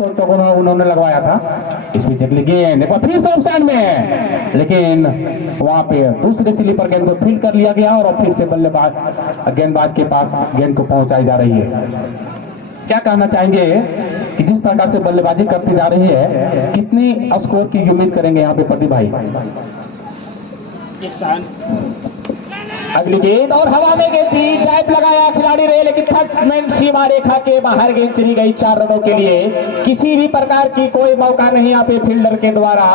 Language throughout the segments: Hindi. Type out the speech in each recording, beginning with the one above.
तो उन्होंने लगवाया था। इस बीच अगली गेंद एक बार फिर से ऑफसाइड में, लेकिन वहां पे दूसरे स्लीपर गेंद को फील्ड कर लिया गया और फिर से बल्लेबाज गेंदबाज के पास गेंद को पहुंचाई जा रही है। क्या कहना चाहेंगे कि जिस प्रकार से बल्लेबाजी करती जा रही है, कितनी स्कोर की उम्मीद करेंगे यहाँ पे प्रदीप भाई? अगली गेंद और हवा में गेंद थी, ड्राइव लगाया खिलाड़ी रहे, लेकिन थर्ड मैन सीमा रेखा के बाहर गेंद चली गई 4 रनों के लिए। किसी भी प्रकार की कोई मौका नहीं यहाँ पे फील्डर के द्वारा।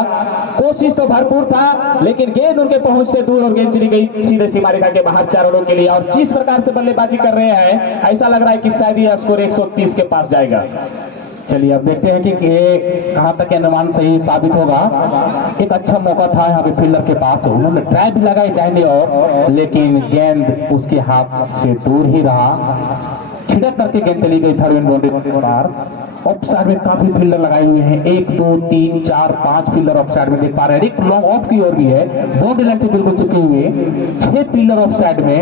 कोशिश तो भरपूर था, लेकिन गेंद उनके पहुंच से दूर और गेंद चली गई सीधे सीमा रेखा के बाहर 4 रनों के लिए। और जिस प्रकार से बल्लेबाजी कर रहे हैं, ऐसा लग रहा है कि शायद ये स्कोर 130 के पास जाएगा। चलिए अब देखते हैं कि ये कहां तक अनुमान सही साबित होगा। एक अच्छा मौका था यहाँ पे फील्डर के पास, उन्होंने ड्राइव भी लगाई जाएंगे और लेकिन गेंद उसके हाथ से दूर ही रहा, छिड़क करके गेंद चली गई थर्ड बाउंड्री पर। ऑफ साइड में काफी फील्डर लगाए हुए हैं, 1 2 3 4 5 फील्डर ऑफ साइड में देख पा रहे हैं। एक लॉन्ग ऑफ की ओर भी है, बाउंड्री लाइन से बिल्कुल चुके हुए 6 फील्डर ऑफ साइड में।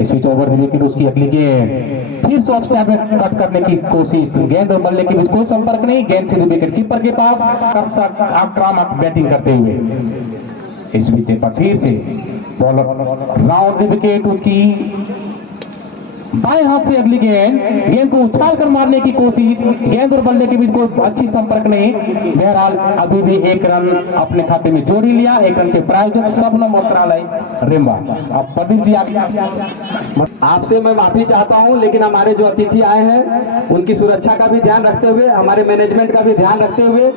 इस बीच ओवर दी, लेकिन उसकी अगली गेंद फिर से ऑफ साइड में कट करने की कोशिश, गेंद और बल्ले के बीच कोई संपर्क नहीं, गेंद सीधे विकेट कीपर के पास, आक्रामक बैटिंग करते हुए। इस बीच एक बार फिर से बॉलर राउंड विकेट उसकी बाएं हाथ से अगली गेंद को उछाल कर मारने की कोशिश, गेंद और बल्ले के बीच कोई अच्छी संपर्क नहीं। बहरहाल अभी भी 1 रन अपने खाते में जोड़ी लिया। 1 रन के प्रायोजक सबनम मंत्रालय रेम्बा। अब प्रदीप जी आपसे मैं माफी चाहता हूं, लेकिन हमारे जो अतिथि आए हैं उनकी सुरक्षा का भी ध्यान रखते हुए, हमारे मैनेजमेंट का भी ध्यान रखते हुए।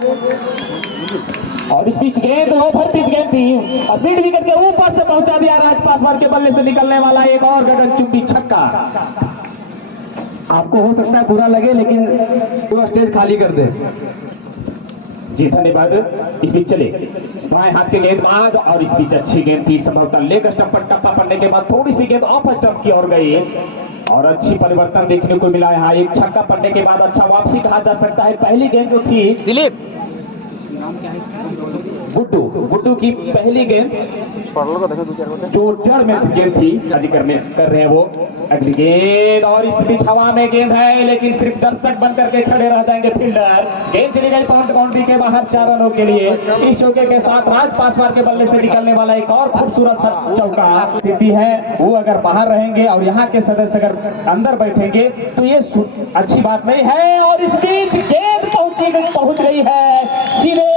और इस बीच गेंद ओवर पिच गेंद थी और मिड विकेट के ऊपर से पहुंचा दिया राज पासवान के बल्ले से निकलने वाला एक और गगनचुंबी छक्का। आपको हो सकता है बुरा लगे, लेकिन वो स्टेज खाली कर दे। जी धन्यवाद। इस बीच चले बाएं हाथ के गेंदबाज और इस बीच अच्छी गेंद थी, संभवतः लेग स्टंप पर टप्पा पड़ने के बाद थोड़ी सी गेंद ऑफ स्टंप की ओर गई और अच्छी परिवर्तन देखने को मिला। यहाँ एक छक्का पड़ने के बाद अच्छा वापसी कहा जा सकता है। पहली गेंद जो थी दिलीप गुड्डू की पहली गेंद जो जड़ में गेंद थी कर रहे हैं वो। अगली गेंद और इस बीच हवा में गेंद है, लेकिन सिर्फ दर्शक बन करके खड़े रह जाएंगे फील्डर। गेंद चली गई पॉइंट बाउंड्री के बाहर 4 रनों के लिए। इस चौके के साथ राज पासवान के बल्ले से निकलने वाला एक और खूबसूरत चौका स्थिति है। वो अगर बाहर रहेंगे और यहाँ के सदस्य अगर अंदर बैठेंगे तो ये अच्छी बात नहीं है। और इस बीच गेंद पहुंच गई है सीधे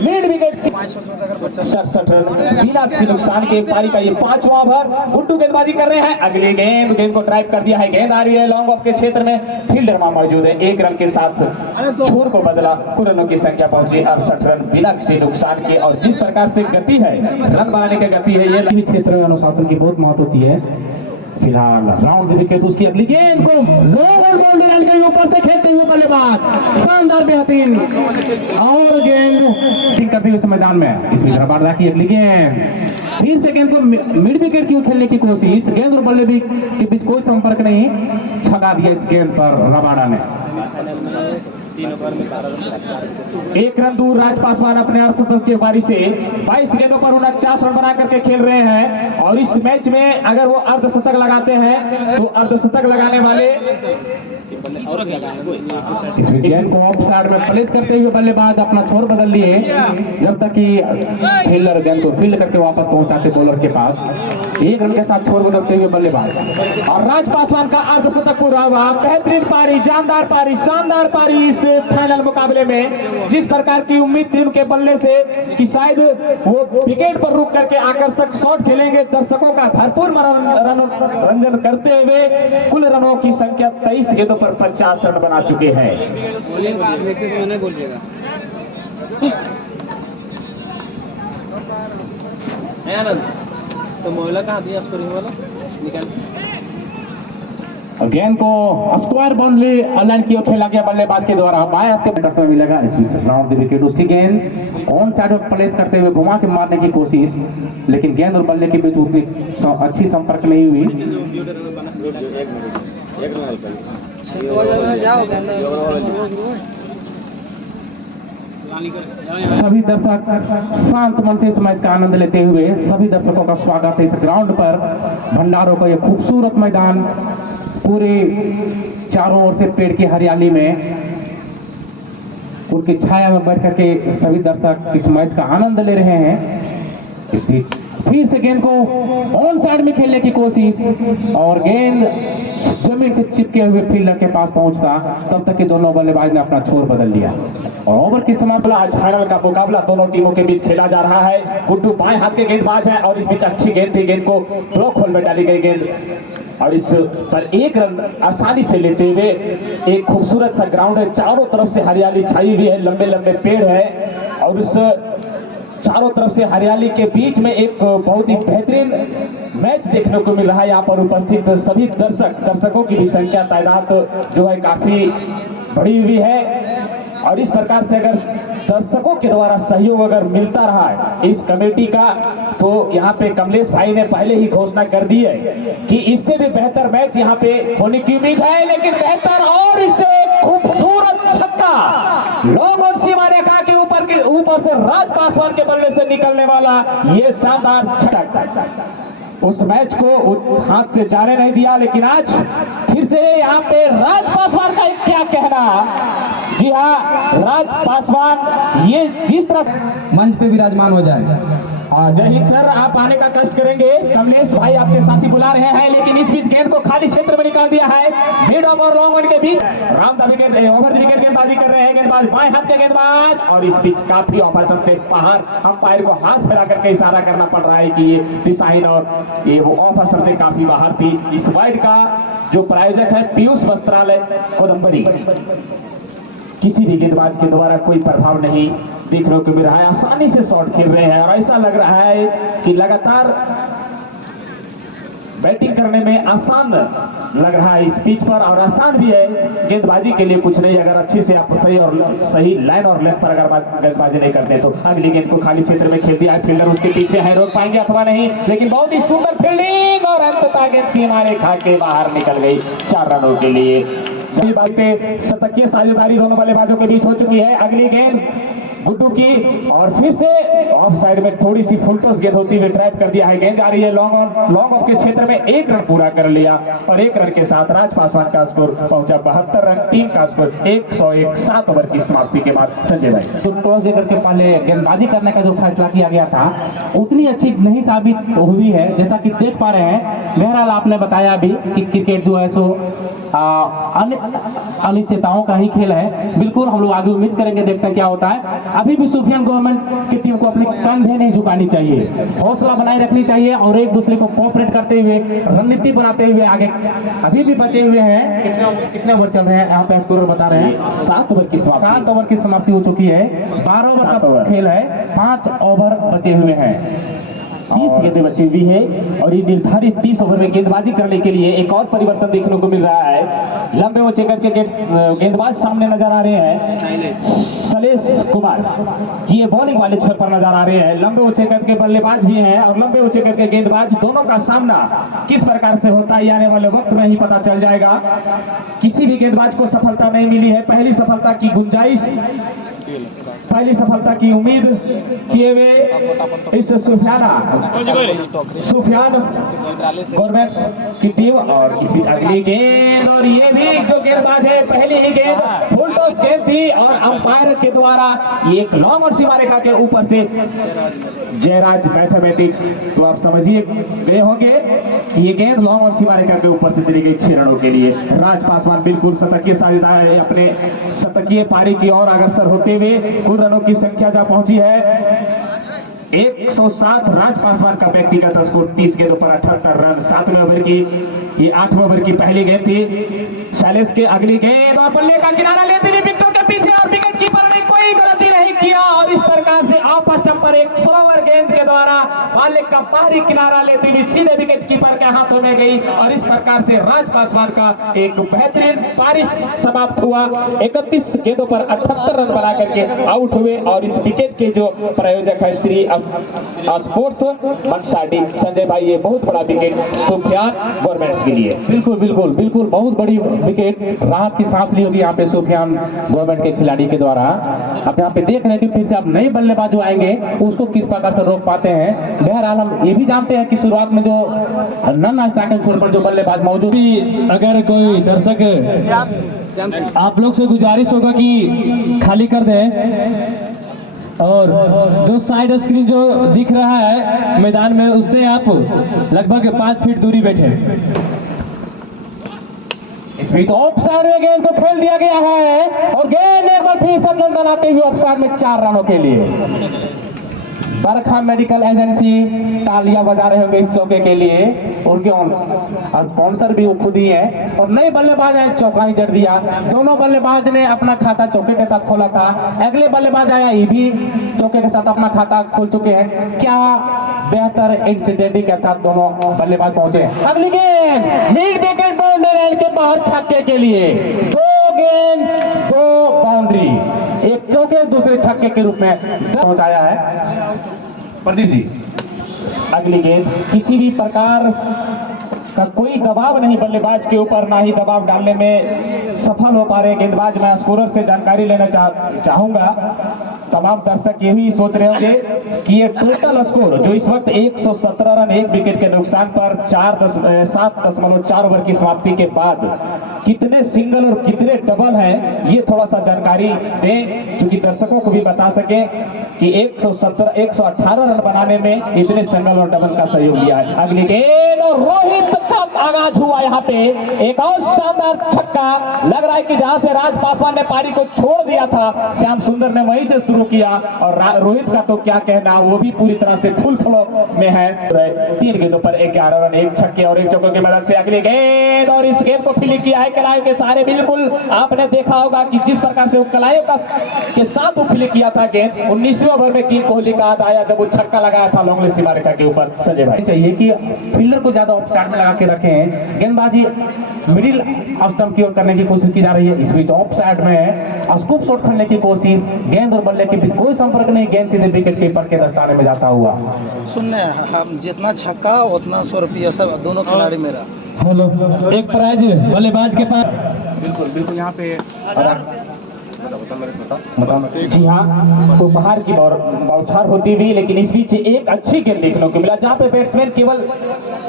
मिड विकेट 67 रन बिना किसी नुकसान के। पारी का ये 5वां ओवर। गुड्डू गेंदबाजी कर रहे हैं। अगली गेंद को ड्राइव कर दिया है, गेंद आ रही है लॉन्ग ऑफ के क्षेत्र में, फील्डर वहां मौजूद है। 1 रन के साथ छोर को बदला, कुल रनों की संख्या पहुंची 68 रन बिना किसी नुकसान के। और जिस प्रकार से गति है, रन बनाने की गति है, ये क्षेत्र में अनुशासन की बहुत महत्व होती है। फिलहाल राउंड विकेट उसकी अगली गेंद को लोअर बाउंड्री लाइन के ऊपर से खेलते हुए बल्लेबाज, शानदार बेहतरीन और गेंद करते हुए मैदान में। इस रबाडा की अगली गेंद फिर से गेंद को मिड विकेट की खेलने की कोशिश, गेंद और बल्ले के बीच कोई संपर्क नहीं, छगा दिया इस गेंद पर रबाडा ने। 1 रन दूर राज पासवान अपने अर्धशतक की पारी से 22 गेंदों पर 49 रन बना करके खेल रहे हैं। और इस मैच में अगर वो अर्धशतक लगाते हैं तो अर्धशतक लगाने वाले इस गेंद को ऑफ साइड में प्लेस करते हुए बल्लेबाज अपना छोर बदल लिए, जब तक कि फील्डर गेंद को फील्ड करके वापस पहुंचाते बॉलर के पास। 1 रन के साथ छोर बदलते हुए बल्लेबाज और राज पासवान का अर्धशतक पूरा हुआ। बेहतरीन पारी, जानदार पारी, शानदार पारी इस फाइनल मुकाबले में। जिस प्रकार की उम्मीद थी उनके बल्ले से कि शायद वो विकेट पर रुक करके आकर्षक शॉट खेलेंगे, दर्शकों का भरपूर मनोरंजन करते हुए कुल रनों की संख्या 23 गेंदों पर 50 रन बना चुके हैं। तो मोहल्ला कहाँ दिया स्कोरिंग वाला निकाल और गेंद को स्क्वायर बाउंड्री लाइन की ओर खेला गया बल्लेबाज के द्वारा। बाएं हाथ के समय मिलेगा राउंड विकेट उसकी गेंद ऑन साइड में प्लेस करते हुए घुमा के मारने की कोशिश, लेकिन गेंद और बल्ले के बीच उतनी अच्छी संपर्क नहीं हुई। सभी दर्शक शांत मन से इस मैच का आनंद लेते हुए सभी दर्शकों का स्वागत है इस ग्राउंड पर। भंडारों का यह खूबसूरत मैदान पूरे चारों ओर से पेड़ की हरियाली में उनकी छाया में बैठ करके सभी दर्शक इस मैच का आनंद ले रहे हैं। इस बीच फिर से गेंद को ऑन साइड में खेलने की कोशिश और गेंद जमीन से चिपके हुए फील्डर के पास पहुंचता, तब तक कि दोनों बल्लेबाज ने अपना छोर बदल लिया और ओवर की समाप्ति। आज फाइनल का मुकाबला दोनों टीमों के बीच खेला जा रहा है। गुड्डू बाएं हाथ के गेंदबाज है और इस बीच अच्छी गेंद थी, गेंद को ब्लॉक होल में डाली गई गेंद और इस पर एक रन आसानी से लेते हुए। एक खूबसूरत सा ग्राउंड है, चारों तरफ से हरियाली छाई हुई है, लंबे लंबे पेड़ है और उस चारों तरफ से हरियाली के बीच में एक बहुत ही बेहतरीन मैच देखने को मिल रहा है। यहाँ पर उपस्थित सभी दर्शकों की भी संख्या तादाद जो है काफी बढ़ी हुई है और इस प्रकार से अगर दर्शकों के द्वारा सहयोग अगर मिलता रहा है इस कमेटी का, तो यहाँ पे कमलेश भाई ने पहले ही घोषणा कर दी है कि इससे भी बेहतर मैच यहाँ पे होने की उम्मीद है। लेकिन बेहतर और इससे खूबसूरत छक्का लॉन्ग ऑन सीमा रेखा के ऊपर से राज पासवान के बल्ले से निकलने वाला ये शानदार छक्का उस मैच को हाथ से जाने नहीं दिया। लेकिन आज फिर से यहाँ पे राज पासवान का क्या कहना। जी हाँ, राज पासवान ये जिस तरह मंच पे विराजमान हो जाए। जय हिंद सर, आप आने का कष्ट करेंगे। कमलेश भाई आपके साथी बुला रहे हैं, लेकिन इस बीच गेंद को खाली क्षेत्र में निकाल दिया है। मिड ऑफ और लॉन्ग ऑन के बीच राम विकेट ओवर विकेट गेंदबाजी कर रहे हैं गेंदबाज बाएं हाथ के गेंदबाज और इस बीच काफी ऑफर से बाहर अंपायर को हाथ फैला करके इशारा करना पड़ रहा है कि ये दिशाहीन और ये वो ऑफर से काफी बाहर थी। इस वाइड का जो प्रायोजक है पीयूष वस्त्रालय कोदम्बरी, किसी भी गेंदबाज के द्वारा कोई प्रभाव नहीं देखने को मिल रहा है। आसानी से शॉट खेल रहे हैं और ऐसा लग रहा है कि लगातार बैटिंग करने में आसान लग रहा है इस पिच पर और आसान भी है गेंदबाजी के लिए कुछ नहीं। अगर अच्छे से आप सही लाइन और लेफ्ट पर अगर गेंदबाजी नहीं करते तो अगली गेंद को खाली क्षेत्र में खेल दिया है। फील्डर उसके पीछे है, रोक पाएंगे अथवा नहीं, लेकिन बहुत ही सुंदर फील्डिंग और अंततः गेंद सीमा रेखा के बाहर निकल गई 4 रनों के लिए। बात पे शतकीय साझेदारी दोनों बल्लेबाजों के बीच हो चुकी है। अगली गेंद गुड्डू की और फिर से ऑफ साइड में थोड़ी सी फुलटॉस गेंद होती हुई ट्रैप कर दिया है। गेंद आ रही है लॉन्ग ऑफ के क्षेत्र में, 1 रन पूरा कर लिया और 1 रन के साथ राज पासवान का स्कोर पहुंचा 72 रन। टीम का स्कोर 101, 7 ओवर की समाप्ति के बाद। संजय भाई, जो टॉस देकर के पहले गेंदबाजी करने का जो फैसला किया गया था उतनी अच्छी नहीं साबित हुई है, जैसा कि देख पा रहे हैं। बहरहाल आपने बताया अभी कि क्रिकेट जो है सो अनिश्चितताओं का ही खेल है। बिल्कुल हम लोग आगे उम्मीद करेंगे, देखते हैं क्या होता है। अभी भी सुफियान गवर्नमेंट की टीम को अपने कंधे नहीं झुकानी चाहिए, हौसला बनाए रखनी चाहिए और एक दूसरे को कोऑपरेट करते हुए रणनीति बनाते हुए आगे। अभी भी बचे हुए हैं, कितने ओवर चल रहे हैं यहाँ पे स्कोर बता रहे हैं? 7 ओवर की समाप्ति हो चुकी है। 12 ओवर का खेल है, 5 ओवर बचे हुए हैं, 30 गेंदें बची हुई है और ये निर्धारित 30 ओवर में गेंदबाजी करने के लिए एक और परिवर्तन देखने को मिल रहा है। लंबे ऊंचे करके गेंदबाज सामने नजर आ रहे हैं, शैलेश कुमार ये बॉलिंग वाले छत पर नजर आ रहे हैं। लंबे ऊंचे करके बल्लेबाज भी हैं और लंबे ऊंचे करके गेंदबाज, दोनों का सामना किस प्रकार से होता है आने वाले वक्त में ही पता चल जाएगा। किसी भी गेंदबाज को सफलता नहीं मिली है, पहली सफलता की गुंजाइश, पहली सफलता की उम्मीद किए हुए इस सुफियान गवर्नमेंट की टीम और अगली गेंद और ये भी जो गेंदबाज है पहली ही गेंद फुल टॉस गेंद थी और अंपायर के द्वारा ये एक लॉन्ग और सीमा रेखा के ऊपर से जयराज मैथमेटिक्स, तो आप समझिए गए होंगे कि ये गेंद लॉन्ग और सीमा रेखा के ऊपर से चली गई 6 रनों के लिए। राज पासवान बिल्कुल शतकीय साझेदार अपने शतकीय पारी की ओर अग्रसर होते हुए कुल रनों की संख्या जहां पहुंची है 107। राज पासवान का व्यक्तिगत स्कोर 30 गेंदों पर 78 रन। 7वें ओवर की ये 8वें ओवर की पहली गेंद थी। शैलेश के अगली गेंद और बल्ले का किनारा लेते हुए विकेटों के पीछे और विकेट कीपर ने कोई गलती नहीं किया और इस प्रकार से ऑफ स्टंप पर एक स्लोवर गेंद के द्वारा मालिक का बाहरी किनारा लेते हुए सीधे विकेट कीपर के हाथों में गई और इस प्रकार से राज पासवान का एक बेहतरीन पारी समाप्त हुआ। 31 गेंदों पर 78 रन बना करके आउट हुए और इस विकेट के जो प्रायोजक है श्री स्पोर्ट्स मनसाडी। संजय भाई, ये बहुत बड़ा विकेट सुफियान गवर्नमेंट के लिए। बिल्कुल बहुत बड़ी विकेट, राहत की सांस ली होगी यहाँ पे सुफियान गवर्नमेंट के खिलाड़ी के द्वारा। अब यहाँ पे देख रहे हैं कि फिर से अब नए बल्लेबाज जो आएंगे उसको किस प्रकार से रोक पाते हैं। बहरहाल हम ये भी जानते हैं कि शुरुआत में जो नन स्ट्राइकिंग छोर पर जो बल्लेबाज मौजूद, अगर कोई दर्शक आप लोग से गुजारिश होगा कि खाली कर दें और जो साइड स्क्रीन जो दिख रहा है मैदान में उससे आप लगभग 5 फीट दूरी बैठे। इस बीच ऑफसाइड में गेंद को खेल दिया गया है और गेंद एक बार फिर से रन बनाते हुए ऑफसाइड में 4 रनों के लिए। बरखा मेडिकल एजेंसी तालियां बजा रहे होंगे इस चौके के लिए, उनके स्पॉन्सर भी वो खुद ही है। और नए बल्लेबाज ने चौका ही जड़ दिया, दोनों बल्लेबाज ने अपना खाता चौके के साथ खोला था। अगले बल्लेबाज आया, ये भी चौके के साथ अपना खाता खोल चुके हैं। क्या बेहतर इंसिडेंट के साथ दोनों बल्लेबाज पहुंचे। अगली गेंद मिड विकेट बाउंड्री के बाहर छक्के के लिए, 2 गेंद 2 बाउंड्री, एक चौके दूसरे छक्के के रूप में पहुंचाया है प्रदीप जी। अगली गेंद किसी भी प्रकार का कोई दबाव नहीं बल्लेबाज के ऊपर, ना ही दबाव डालने में सफल हो पा रहे गेंदबाज। मैं स्कोरर से जानकारी लेना चाहूंगा। तमाम दर्शक यही सोच रहे होंगे कि ये टोटल स्कोर जो इस वक्त 117 रन 1 विकेट के नुकसान पर 7.4 ओवर की समाप्ति के बाद कितने सिंगल और कितने डबल हैं, ये थोड़ा सा जानकारी दें क्योंकि दर्शकों को भी बता सके कि 118 रन बनाने में इतने सिंगल और डबल का सहयोग दिया है। अगली गेंद और रोहित का आगाज हुआ यहाँ पे, एक और शानदार छक्का। लग रहा है कि जहां से राज पासवान ने पारी को छोड़ दिया था, श्याम सुंदर ने वहीं से शुरू किया। और रोहित का तो क्या कहना, वो भी पूरी तरह से फुल फ्लो में है। 3 गेंदों पर 11 रन, 1 छक्के और 1 चौके की मदद से अगली गेंद, और इस गेंद को फील्डिंग किया है कलाइयों के सहारे। बिल्कुल आपने देखा होगा कि जिस प्रकार से वो कलाइयों के साथ वो फील्डिंग किया था गेंद। 19वें ओवर में किंग कोहली का हाथ आया जब वो छक्का लगाया था लॉन्ग लेग सीमा रेखा के ऊपर। संजय भाई चाहिए कि फील्डर को ज्यादा ऑफसाइड में लगा के रखें, गेंदबाजी मिडिल स्टंप की ओर करने की कोशिश की जा रही है। इस बीच ऑफसाइड में स्कूप शॉट खेलने की कोशिश, गेंद और बल्ले के बीच कोई संपर्क नहीं, गेंद सीधे विकेट कीपर के दस्ताने में जाता हुआ। सुनने हम जितना छक्का उतना 100 रुपया सब दोनों खिलाड़ी मेरा। हेलो, एक प्राइज बल्लेबाज के पास। बिल्कुल यहाँ पे जी हाँ, उपहार की बौछार होती भी, लेकिन इस बीच एक अच्छी गेंद देखने को मिला जहाँ पे बैट्समैन केवल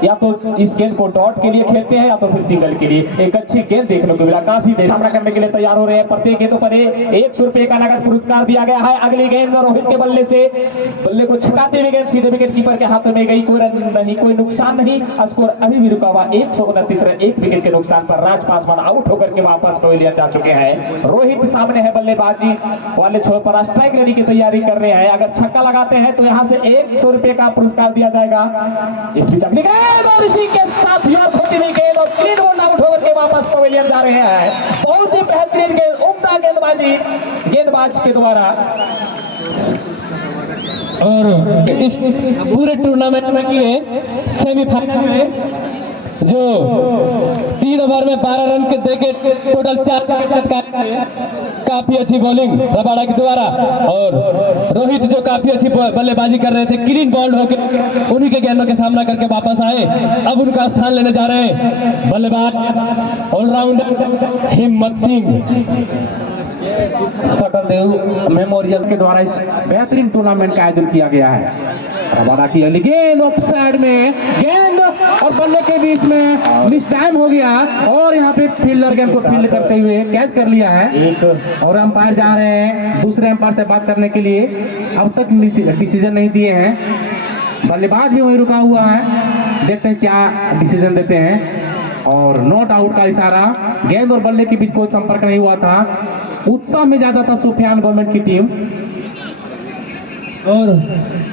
या तो इस गेंद को डॉट के लिए खेलते हैं या तो फिर सिंगल के लिए। एक अच्छी गेंद देखने को मिला, काफी देर सामना करने के लिए तैयार हो रहे हैं। प्रत्येक गेंदों पर 100 रुपए का नगद पुरस्कार दिया गया है। अगली गेंद रोहित के बल्ले से बल्ले को छिपाते हुए गेंद सीधे विकेट कीपर के हाथों में गई। कोई रन नहीं, कोई नुकसान नहीं, स्कोर अभी भी रुका हुआ 129 रन 1 विकेट के नुकसान पर। राज पासवान आउट होकर के वापस पवेलियन जा चुके हैं। रोहित सामने है, बल्लेबाजी वाले छोर पर स्ट्राइक लेने की तैयारी कर रहे हैं। अगर छक्का लगाते हैं तो यहां से 100 रुपए का पुरस्कार दिया जाएगा। इस बीच अगली गेंद और इसी के साथ योग होती हुई गेंद और 3 बॉल आउट होकर के वापस पवेलियन जा रहे हैं। बहुत ही बेहतरीन गेंद, उम्दा गेंदबाजी गेंदबाज के द्वारा। और इस पूरे टूर्नामेंट में लिए सेमीफाइनल में जो 3 ओवर में 12 रन के देके टोटल 4 काफी अच्छी बॉलिंग रबाड़ा के द्वारा, और रोहित जो काफी अच्छी बल्लेबाजी कर रहे थे, क्लीन बॉल्ड होकर उन्हीं के गेंदों के सामना करके वापस आए। अब उनका स्थान लेने जा रहे हैं बल्लेबाज ऑलराउंडर हिम्मत सिंह। सकल देव मेमोरियल के द्वारा इस बेहतरीन टूर्नामेंट का आयोजन किया गया है। रबाड़ा की अगली गेंद ऑफ साइड में, गेंद और बल्ले के बीच में मिस टाइम हो गया और यहाँ पे फील्डर गेंद को फील्ड करते हुए कैच कर लिया है। और अंपायर जा रहे हैं दूसरे अंपायर से बात करने के लिए, अब तक डिसीजन नहीं दिए हैं। बल्लेबाज भी वहीं रुका हुआ है, देखते हैं क्या डिसीजन देते हैं। और नॉट आउट का इशारा, गेंद और बल्ले के बीच कोई संपर्क नहीं हुआ था। उत्साह में ज्यादा था सुफियान गवर्नमेंट की टीम। और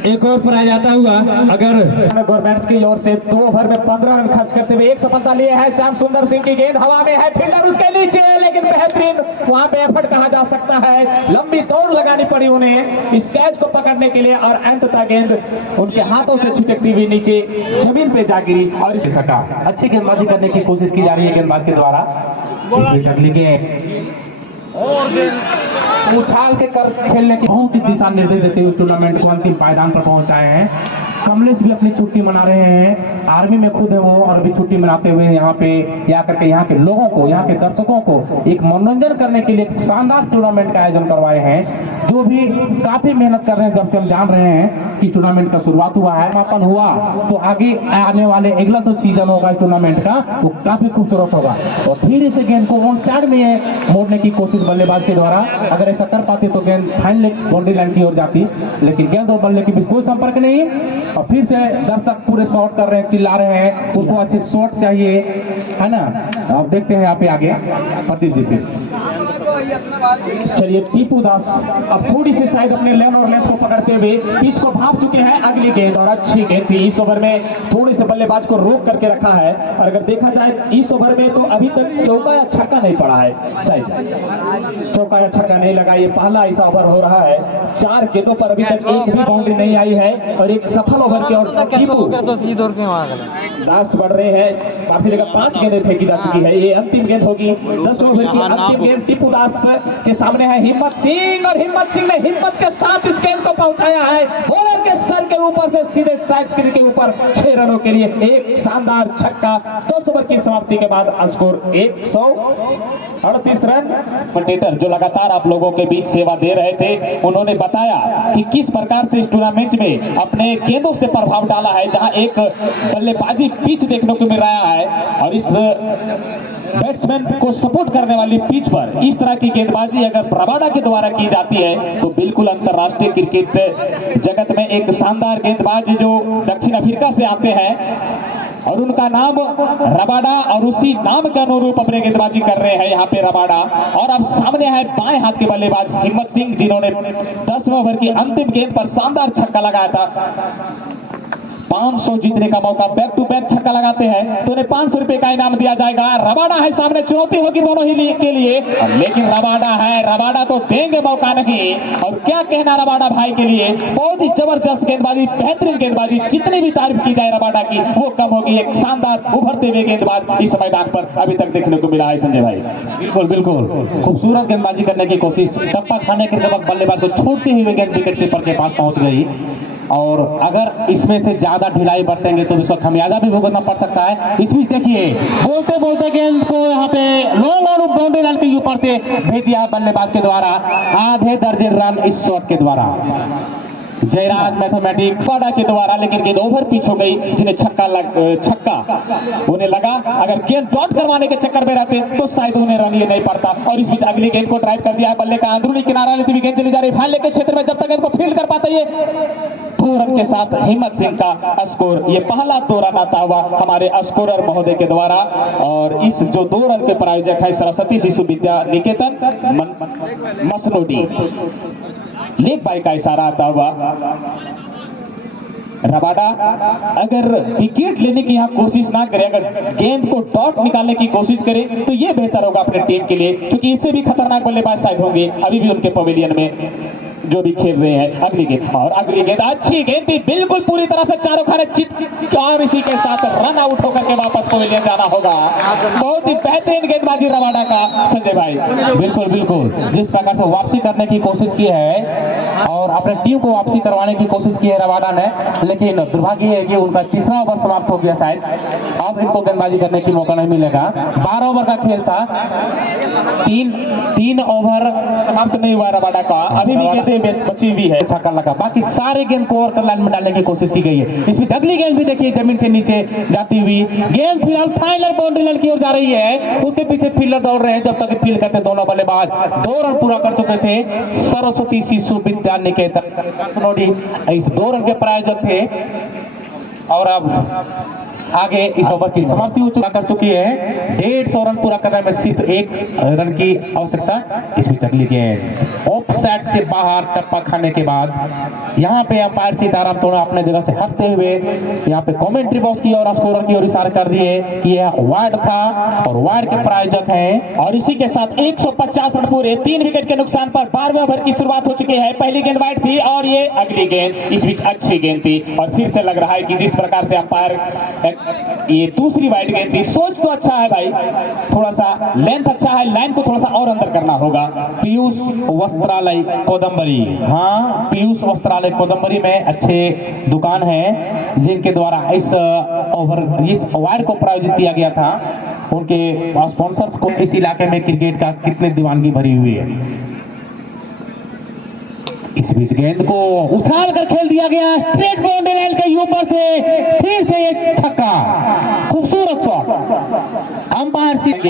एक और प्राइज आता हुआ, अगर गवर्नमेंट की ओर से 2 ओवर में 15 रन खर्च करते हुए 1 सफलता लिए है। श्याम सुंदर सिंह की गेंद हवा में है, फील्डर उसके नीचे है, लेकिन बेहतरीन वहां पे एफर्ट कहा जा सकता है। लंबी दौड़ लगानी पड़ी उन्हें इस कैच को पकड़ने के लिए और अंततः गेंद उनके हाथों से छिटकती हुई नीचे जमीन पे जा गिरी और इसे सटा। अच्छी गेंदबाजी करने की कोशिश की जा रही है गेंदबाज के द्वारा। अगली गेंद और उछाल के कर खेलने की बहुत ही दिशा निर्देश देते हुए टूर्नामेंट को अंतिम पायदान पर पहुंचाए हैं। कमलेश भी अपनी छुट्टी मना रहे हैं, आर्मी में खुद है वो, और भी छुट्टी मनाते हुए यहाँ पे या करके यहाँ के लोगों को, यहाँ के दर्शकों को एक मनोरंजन करने के लिए शानदार टूर्नामेंट का आयोजन करवाए हैं। जो भी काफी मेहनत कर रहे हैं, जब से हम जान रहे हैं इस टूर्नामेंट का शुरुआत हुआ है, समापन हुआ तो आगे आने वाले अगला जो सीजन होगा इस टूर्नामेंट का वो काफी खूबसूरत होगा। और धीरे से गेंद को ऑन साइड में मोड़ने की कोशिश बल्लेबाज के द्वारा, अगर ऐसा कर पाते तो गेंद फाइनल बाउंड्री लाइन की ओर जाती, लेकिन गेंद और बल्ले के बीच कोई संपर्क नहीं। और फिर से दर्शक पूरे शॉट कर रहे हैं, चिल्ला रहे हैं, उनको अच्छे शॉट चाहिए, है ना। अब देखते हैं यहाँ पे आगे प्रदीप जी पे। चलिए टीपू दास अब थोड़ी सी शायद अपने लेन और लेंथ को पकड़ते हुए पिच को भाप चुके हैं। अगली गेंद और अच्छी गेंद थी। इस ओवर में थोड़े से बल्लेबाज को रोक करके रखा है, और अगर देखा जाए इस ओवर में तो अभी तक चौका या छक्का नहीं पड़ा है, शायद चौका या छक्का नहीं लगा। ये पहला ऐसा ओवर हो रहा है, 4 गेंदों पर अभी तक एक भी बाउंड्री नहीं आई है, और एक सफल ओवर की ओर टीपू दास बढ़ रहे हैं। काफी जगह 5 गेंदें फेंकी जा चुकी है, ये अंतिम गेंद होगी 10 ओवर की अंतिम गेंद। टीपू दास के सामने है हिम्मत सिंह, और हिम्मत सिंह ने हिम्मत के साथ इस गेंद को पहुंचाया है बॉलर के सर के ऊपर से सीधे साइड स्क्रीन के ऊपर 6 रनों के लिए एक शानदार छक्का। 10 ओवर की समाप्ति के बाद स्कोर 138 रन। कमेंटेटर जो लगातार आप लोगों के बीच सेवा दे रहे थे, उन्होंने बताया कि किस प्रकार से इस टूर्नामेंट में अपने गेंदों से प्रभाव डाला है, जहां एक बल्लेबाजी पिच देखने को मिल रहा है, और इस बैट्समैन को सपोर्ट करने वाली पिच पर इस तरह की गेंदबाजी अगर रबाडा के द्वारा की जाती है तो बिल्कुल अंतर्राष्ट्रीय क्रिकेट जगत में एक शानदार गेंदबाज जो दक्षिण अफ्रीका से आते हैं, और उनका नाम रबाडा, और उसी नाम के अनुरूप अपने गेंदबाजी कर रहे हैं यहाँ पे रबाडा। और अब सामने है बाएं हाथ के बल्लेबाज हिम्मत सिंह, जिन्होंने 10वें ओवर की अंतिम गेंद पर शानदार छक्का लगाया था। 500 जीतने का मौका, बैक टू बैक छक्का लगाते हैं तो उन्हें 500 रुपए का इनाम दिया जाएगा। रबाडा है सामने, चुनौती होगी दोनों ही के लिए, लेकिन रबाडा है, रबाडा तो देंगे मौका नहीं। और क्या कहना रबाडा भाई के लिए, बहुत ही जबरदस्त गेंदबाजी, बेहतरीन गेंदबाजी, जितनी भी तारीफ की जाए रबाडा की वो कम होगी। एक शानदार उभरते हुए गेंदबाज इस मैदान पर अभी तक देखने को मिला है संजय भाई। बिल्कुल बिल्कुल खूबसूरत गेंदबाजी करने की कोशिश, टप्पा खाने के सबक बल्लेबाज को छोड़ते हुए गेंद विकेट कीपर के पास पहुंच गई, और अगर इसमें से ज्यादा ढिलाई बरतेंगे तो इसको खमियाजा भी भुगतना पड़ सकता है। इस बीच देखिए बोलते बोलते गेंद को यहाँ पे लॉन्ग और बाउंड्री लाइन के ऊपर से भेज दिया बल्लेबाज के द्वारा, आधे दर्जन रन इस शॉट के द्वारा जयराज मैथमेटिक्स रबाडा के द्वारा। लेकिन गेंद ओवर पिच हो गई, जिन्हें छक्का उन्हें लगा अगर गेंद डॉट करवाने के चक्कर में रहते तो शायद उन्हें रन ये नहीं पड़ता। और इस बीच अगली गेंद को ड्राइव कर दिया है, बल्ले का अंदरूनी किनारा लेती हुई गेंद चली जा रही है फाइनल के क्षेत्र में, जब तक गेंद को फील्ड कर पाते ये 2 रन के साथ हिम्मत सिंह का स्कोर, ये पहला 2 रन आता हुआ हमारे स्कोरर महोदय के द्वारा। और इस जो 2 रन के प्रायोजक है सरस्वती शिशु विद्या निकेतन मसनोडी, लेग बाई का इशारा आता हुआ। रबाडा अगर विकेट लेने की यहाँ कोशिश ना करे, अगर गेंद को डॉट निकालने की कोशिश करे तो ये बेहतर होगा अपने टीम के लिए, क्योंकि इससे भी खतरनाक बल्लेबाज शायद होंगे अभी भी उनके पवेलियन में जो भी खेल रहे हैं। अगली गेंद, और अगली गेंद अच्छी गेंद थी, बिल्कुल पूरी तरह से चारों खाने चित, और इसी के साथ रन आउट होकर के वापस पवेलियन जाना होगा। बहुत ही बेहतरीन गेंदबाजी रबाडा का संजय भाई। बिल्कुल बिल्कुल जिस प्रकार से वापसी करने की कोशिश की है और अपने टीम को वापसी करवाने की कोशिश की है रबाडा ने, लेकिन दुर्भाग्य है कि उनका तीसरा ओवर समाप्त हो गया शायद, अब इनको गेंदबाजी करने की मौका नहीं मिलेगा। 12 ओवर का खेल था, 3 ओवर समाप्त नहीं हुआ रबाडा का, अभी भी गेंदें बची हुई है, छक्का लगा। बाकी सारे गेंद को और लाइन में डालने की कोशिश की गई है। इसमें अगली गेंद भी देखिए जमीन से नीचे जाती हुई गेंद फिलहाल फाइनल बाउंड्री लाइन की ओर जा रही है, उसके पीछे फील्डर दौड़ रहे हैं, जब तक फील्ड करते दोनों बल्लेबाज 2 रन पूरा कर चुके थे। सरस्वती शिशु विद्या निकेतन इस 2 रन के प्रायोजक थे, और अब आगे इस ओवर की समाप्ति कर चुकी है। 150 रन पूरा करने में सिर्फ 1 रन की आवश्यकता। इसमें अगली गेंद ऑफ साइड से बाहर टप्पा खाने के बाद यहाँ पे अंपायर सीताराम थोड़ा अपने जगह से हटते हुए यहाँ पे कमेंट्री बॉक्स की और स्कोरर की ओर इशारा कर दिए कि यह वाइड था और वाइड के प्रायोजक हैं। और इसी के साथ 150 रन पूरे, 3 विकेट के नुकसान पर 12वें ओवर की शुरुआत हो चुकी है। पहली गेंद वाइड थी और ये अगली गेंद इस बीच अच्छी गेंद थी, और फिर से लग रहा है कि जिस प्रकार से अंपायर ये दूसरी वाइड गेंद थी, सोच तो अच्छा है भाई, थोड़ा सा लेंथ अच्छा है, लाइन को थोड़ा सा और अंदर करना होगा। पीयूष वस्त्रालय कोदम्बरी, हाँ पीयूष वस्त्रालय कोदम्बरी में अच्छे दुकान है जिनके द्वारा इस वाइड को प्रायोजित किया गया था। उनके स्पॉन्सर्स को इस इलाके में क्रिकेट का कितने दीवानगी भरी हुई है। इस बीच गेंद को उछाल कर खेल दिया गया स्ट्रेट बाउंड्री लाइन के ऊपर से, फिर से एक छक्का, खूबसूरत शॉट अंपायर सिंह।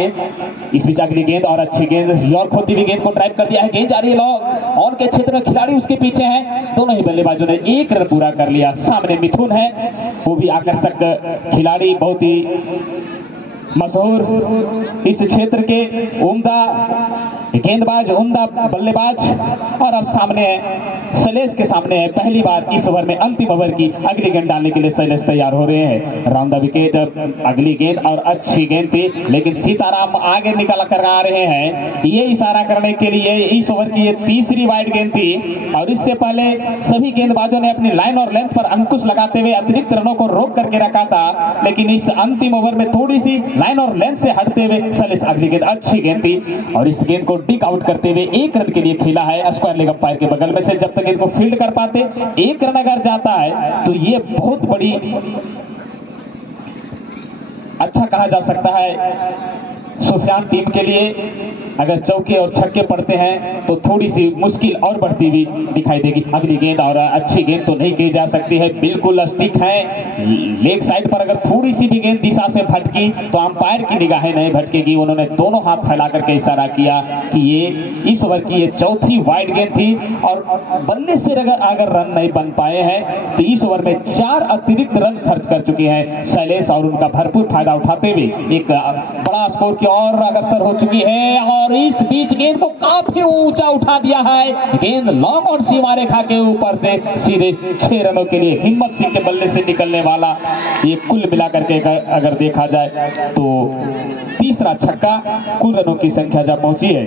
इस बीच अगली गेंद और अच्छी गेंद, यॉर्क होती हुई गेंद को ड्राइव कर दिया है, गेंद जा रही है लॉन्ग ऑन के क्षेत्र में, खिलाड़ी उसके पीछे हैं, दोनों ही बल्लेबाजों ने 1 रन पूरा कर लिया। सामने मिथुन है, वो भी आकर्षक खिलाड़ी, बहुत ही मशहूर इस क्षेत्र के उम्दा गेंदबाज, उम्दा बल्लेबाज। और अब सामने शैलेश के सामने है, पहली बार इस ओवर में अंतिम ओवर की अगली गेंद डालने के लिए शैलेश तैयार हो रहे हैं। राउंड द विकेट, अगली गेंद और अच्छी गेंद थी, लेकिन सीताराम आगे निकल कर आ रहे हैं, ये इशारा करने के लिए इस ओवर की ये तीसरी वाइड गेंद थी। और इससे पहले सभी गेंदबाजों ने अपनी लाइन और लेंथ पर अंकुश लगाते हुए अतिरिक्त रनों को रोक करके रखा था, लेकिन इस अंतिम ओवर में थोड़ी सी लाइन और लेंथ से हटते हुए शैलेश अगली गेंद अच्छी गेंद थी और इस गेंद को डिक आउट करते हुए 1 रन के लिए खेला है स्क्वायर लेग अंपायर के बगल में से। जब तक गेंद को फील्ड कर पाते, 1 रन अगर जाता है तो ये बहुत बड़ी अच्छा कहा जा सकता है सुफियान टीम के लिए। अगर चौके और छक्के पड़ते हैं तो थोड़ी सी मुश्किल और बढ़ती हुई दिखाई देगी। अगली गेंद और अच्छी गेंद तो नहीं की जा सकती है, बिल्कुल स्टिक है लेग साइड पर। अगर थोड़ी सी भी गेंद दिशा से भटकी तो अंपायर की निगाहें नहीं भटकेगी। उन्होंने दोनों हाथ फैला करके इशारा किया कि ये इस ओवर की ये चौथी वाइड गेंद थी और बल्ले से अगर रन नहीं बन पाए हैं तो इस ओवर में 4 अतिरिक्त रन खर्च कर चुके हैं शैलेश और उनका भरपूर फायदा उठाते हुए एक बड़ा स्कोर की ओर अग्रसर हो चुकी है। और इस बीच गेंद को काफी ऊंचा उठा दिया है, गेंद लॉन्ग और सीमा रेखा के ऊपर से सीधे 6 रनों के लिए हिम्मत सिंह के बल्ले से निकलने वाला ये कुल मिलाकर के अगर देखा जाए तो तीसरा छक्का कुल रनों की संख्या जब पहुंची है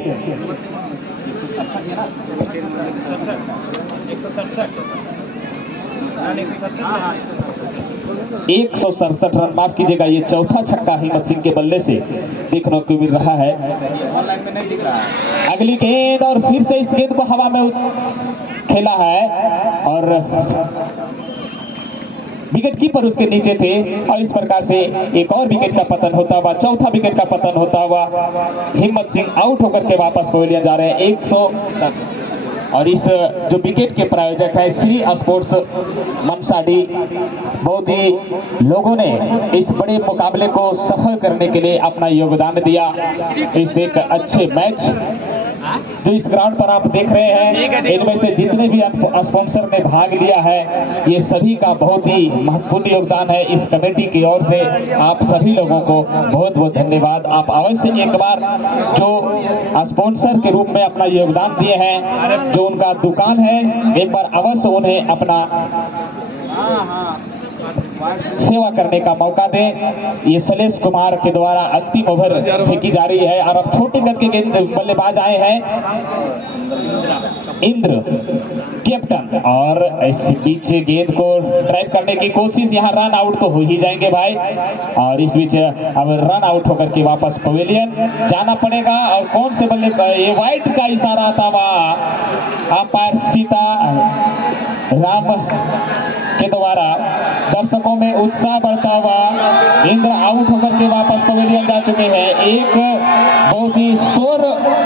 167 रन, माफ कीजिएगा, ये चौथा छक्का हिम्मत सिंह के बल्ले से देखने को मिल रहा है। अगली गेंद और फिर से इस गेंद को हवा में खेला है और विकेट कीपर उसके नीचे थे और इस प्रकार से एक और विकेट का पतन होता हुआ, चौथा विकेट का पतन होता हुआ हिम्मत सिंह आउट होकर के वापस पवेलियन जा रहे हैं 110। और इस जो विकेट के प्रायोजक है श्री स्पोर्ट्स मनसाडी, बहुत ही लोगों ने इस बड़े मुकाबले को सफल करने के लिए अपना योगदान दिया। इस एक अच्छे मैच जो इस ग्राउंड पर आप देख रहे हैं, इनमें से जितने भी स्पॉन्सर ने भाग लिया है, ये सभी का बहुत ही महत्वपूर्ण योगदान है। इस कमेटी की ओर से आप सभी लोगों को बहुत बहुत धन्यवाद। आप अवश्य एक बार जो स्पॉन्सर के रूप में अपना योगदान दिए हैं, जो उनका दुकान है, एक बार अवश्य उन्हें अपना सेवा करने का मौका दें। ये शैलेश कुमार के द्वारा अंतिम ओवर फेंकी जा रही है और अब छोटे कद के गेंद बल्लेबाज आए हैं इंद्र कैप्टन, और इस बीच गेंद को ड्राइव करने की कोशिश, यहाँ रन आउट तो हो ही जाएंगे भाई। और इस बीच अब रन आउट होकर के वापस पवेलियन जाना पड़ेगा। और कौन से बल्ले, ये वाइट का इशारा आता हुआ अंपायर सीता राम के द्वारा दर्शकों में उत्साह बढ़ता हुआ इंद्र आउट होकर के वापस पवेलियन जा चुके हैं। एक बहुत ही शोर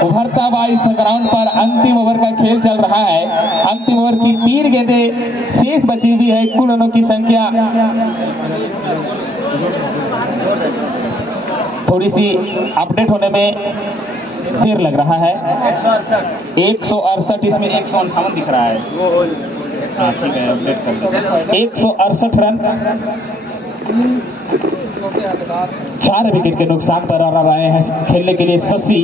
उभरता हुआ इस ग्राउंड पर अंतिम ओवर का खेल चल रहा है। अंतिम ओवर की 3 गेंदें शेष बची हुई है, कुल रनों की संख्या थोड़ी सी अपडेट होने में देर लग रहा है। 168, इसमें 158 दिख रहा है। हाँ ठीक है, अपडेट कर लो। 168 रन, 4 विकेट के नुकसान पर आ रहे हैं खेलने के लिए शशि।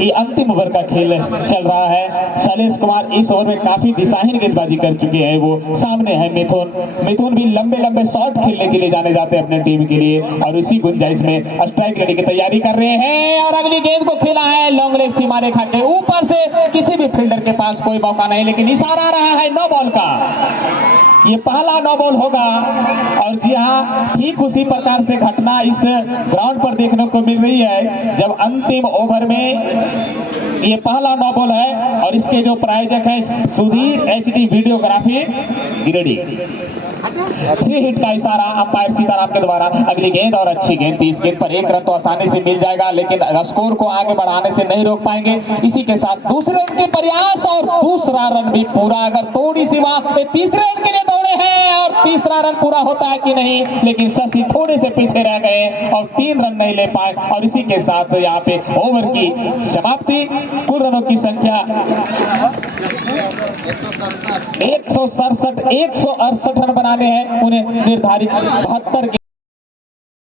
ये अंतिम ओवर का खेल चल रहा है। शैलेश कुमार इस ओवर में काफी दिशाहीन गेंदबाजी कर चुके हैं। वो सामने है मिथुन भी लंबे लंबे शॉट खेलने के लिए जाने जाते हैं अपने टीम के लिए और इसी गुंजाइश में स्ट्राइक लेने की तैयारी कर रहे हैं। और अगली गेंद को खेला है लॉन्ग लेग सीमा रेखा के ऊपर से, किसी भी फील्डर के पास कोई मौका नहीं, लेकिन इशारा रहा है नो बॉल का। ये पहला नो बॉल होगा और जी हाँ, ठीक उसी प्रकार से घटना इस ग्राउंड पर देखने को मिल रही है जब अंतिम ओवर में ये पहला नॉबल है और इसके जो प्रायोजक है Sudhir HD videography Giridih. 3 hit का इशारा अंपायर सीताराम के द्वारा। अगली गेंद और अच्छी गेंद थी। इस गेंद पर 1 रन तो आसानी से मिल जाएगा, लेकिन स्कोर को आगे बढ़ाने से नहीं रोक पाएंगे। इसी के साथ दूसरे रन के प्रयास और दूसरा रन भी पूरा। अगर थोड़ी सी तीसरे रन के लिए दौड़े हैं और तीसरा रन पूरा होता है कि नहीं, लेकिन शशि थोड़े से पीछे रह गए और 3 रन नहीं ले पाए। और इसी के साथ यहाँ पे ओवर की समाप्ति। कुल रनों की संख्या 167 168 रन बनाने हैं उन्हें निर्धारित 72 के